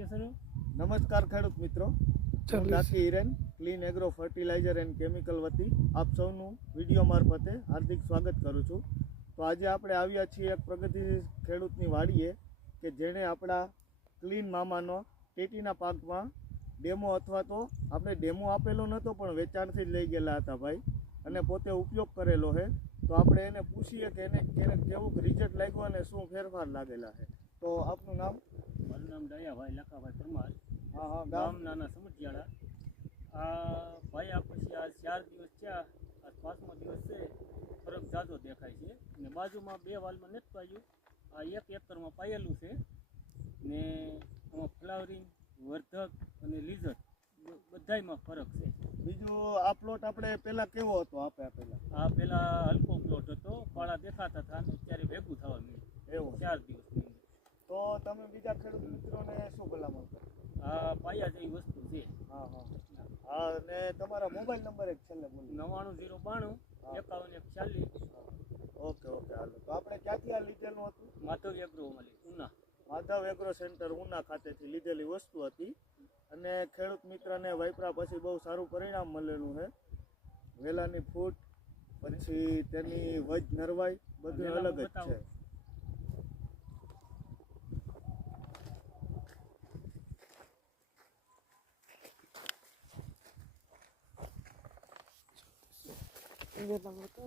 Application. નમસ્કાર ખેડૂત મિત્રો, હું Daki Hiren clean agro fertiliser and chemical વતી આપ સૌનું વિડીયો મારફતે હાર્દિક સ્વાગત કરું છું. તો આજે આપણે આવ્યા છીએ એક પ્રગતિશીલ ખેડૂતની વાડીએ કે જેણે આપણા ક્લીન મામાનો ટેટીના પાકમાં ડેમો અથવા તો આપણે ડેમો આપેલો નહોતો પણ વેચાણથી જ લઈ ગયેલા હતા ભાઈ, અને પોતે ઉપયોગ કરેલો છે. તો આપણે એને પૂછીએ કે એને કેવું રિઝલ્ટ લાગ્યું અને શું ફેરફાર લાગેલા છે. તો આપનું નામ? મારું નામ દયાભાઈ લખાભાઈ પરમાર, હા, ગામ નાના સમઢિયાળા. આ ભાઈ આ પછી આ 4 દિવસ થયા, આ 5મો દિવસ છે. ફરક જાજો દેખાય છે ને બાજુમાં 2 વાલમાં નથી પાયું, આ 1 એકરમાં પાયેલું છે ને આમાં ફ્લાવરિંગ, વર્ધક અને લીઝર બધાયમાં ફરક છે. બીજું આ પ્લોટ આપણે પહેલા કેવો હતો? આ પેલા હલકો પ્લોટ હતો, પાળા દેખાતા હતા અને અત્યારે ભેગું થવા મળ્યું એવું 4 દિવસની અંદર. તો તમે બીજા ખેડૂત મિત્રોને શું ભલામણ કરો? આ પાયા જેવી વસ્તુ છે. હા, અને તમારા મોબાઈલ નંબર એક છેલ્લે બોલો. 99 092 51 140. ઓકે, હાલો. તો આપણે ક્યાંથી આ લીધેલું હતું? માધવ એગ્રો મળી ઉના. માધવ એગ્રો સેન્ટર ઉના ખાતેથી લીધેલી વસ્તુ હતી અને ખેડૂત મિત્રને વાપરા પછી બહુ સારું પરિણામ મળેલું છે. વેલાની ફૂટ, પછી તેની વજ નરવાઈ બધું અલગ જ છે. Ini bang itu.